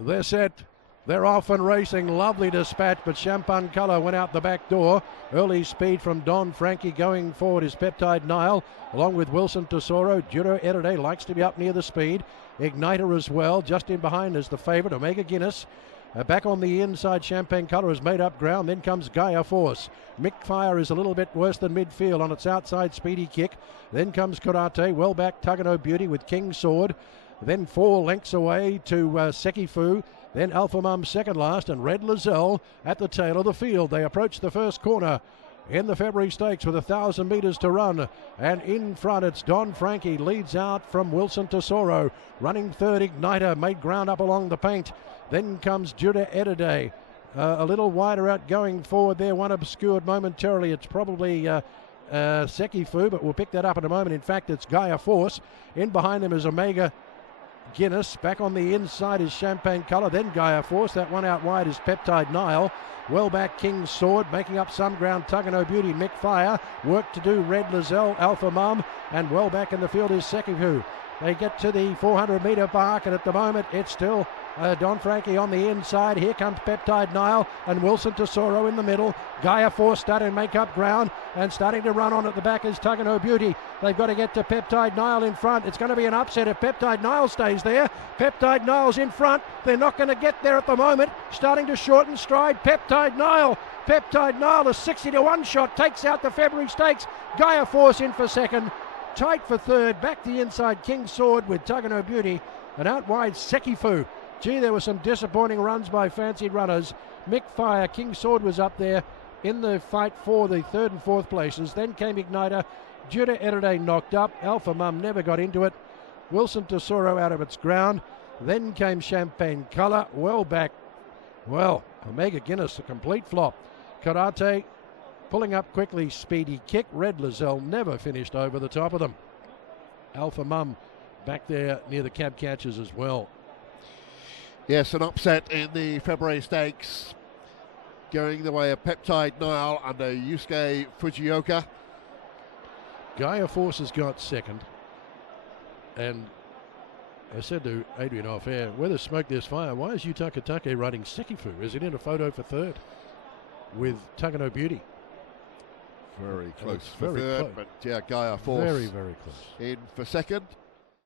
They're set. They're off and racing. Lovely dispatch, but Champagne Colour went out the back door. Early speed from Don Frankie. Going forward is Peptide Nile, along with Wilson Tesoro. Juro Erede likes to be up near the speed. Igniter as well. Just in behind is the favourite, Omega Guinness. Back on the inside, Champagne Colour has made up ground. Then comes Gaia Force. Mick Fire is a little bit worse than midfield on its outside speedy kick. Then comes Karate. Well back, Tugano Beauty with King Sword. Then 4 lengths away to Sekifu. Then Alpha Mum second last, and Red Lizelle at the tail of the field. They approach the first corner in the February Stakes with 1,000 metres to run. And in front, it's Don Frankie, leads out from Wilson Tesoro. Running third, Igniter, made ground up along the paint. Then comes Judah Ediday. A little wider out going forward there, one obscured momentarily. It's probably Sekifu, but we'll pick that up in a moment. In fact, it's Gaia Force. In behind them is Omega Guinness. Back on the inside is Champagne Colour, then Gaia Force. That one out wide is Peptide Nile. Well back, King's Sword, making up some ground. Tugano Beauty, Mick Fire. Work to do, Red Lizelle, Alpha Mum, and well back in the field is Sekifu. They get to the 400 metre mark, and at the moment it's still Don Frankie on the inside. Here comes Peptide Nile and Wilson Tesoro in the middle. Gaia Force starting to make up ground, and starting to run on at the back is Tugano Beauty. They've got to get to Peptide Nile in front. It's going to be an upset if Peptide Nile stays there. Peptide Nile's in front. They're not going to get there at the moment. Starting to shorten stride. Peptide Nile. Peptide Nile, a 60-1 shot, takes out the February Stakes. Gaia Force in for second. Tight for third. Back the inside, King Sword with Tugano Beauty. And out wide, Sekifu. Gee, there were some disappointing runs by fancied runners. Mick Fire, King Sword was up there in the fight for the third and fourth places. Then came Igniter. Judah Erede knocked up. Alpha Mum never got into it. Wilson Tesoro out of its ground. Then came Champagne Colour. Well back. Well, Omega Guinness, a complete flop. Karate pulling up quickly. Speedy kick. Red Lizelle never finished over the top of them. Alpha Mum back there near the cab catchers as well. Yes, an upset in the February Stakes, going the way of Peptide Nile under Yusuke Fujioka. Gaia Force has got second. And I said to Adrian off air, where there's smoke, there's fire. Why is Yutaka Take riding Sekifu? Is it in a photo for third with Tugano Beauty? Very close for third, close. but yeah, Gaia Force very, very close. in for second.